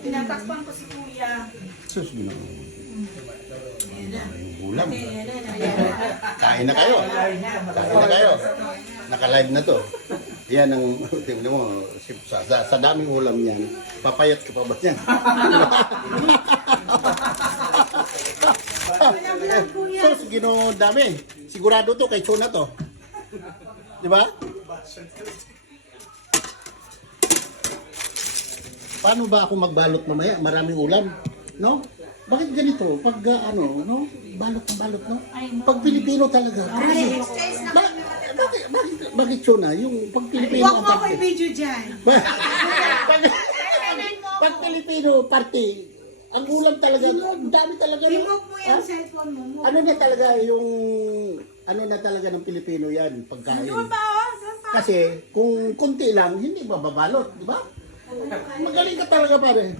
Tinatakpan ko si Kuya. Sus, ginawa. Ulam. Kain na kayo. Kain na kayo. Naka-live na to. Yan ang, tingnan mo, sa daming ulam yan, papayat ka pa ba yan? Sus, gino dami. Sigurado to, kay Chona to. Di ba? Paano ba ako magbalot mamaya? Maraming ulam, no? Bakit ganito? Pag no? Balot ng balot, no? Pag Pilipino talaga. Bakit Chona? Yung pag Pilipino Huwag mo ako i-video dyan. Pag Pilipino party, ang ulam talaga, ang dami talaga. Remove mo yung cellphone mo. Ano na talaga yung, ano na talaga ng Pilipino yan, pagkain. Kasi kung konti lang, hindi mababalot, di ba? Magaling ka talaga pare.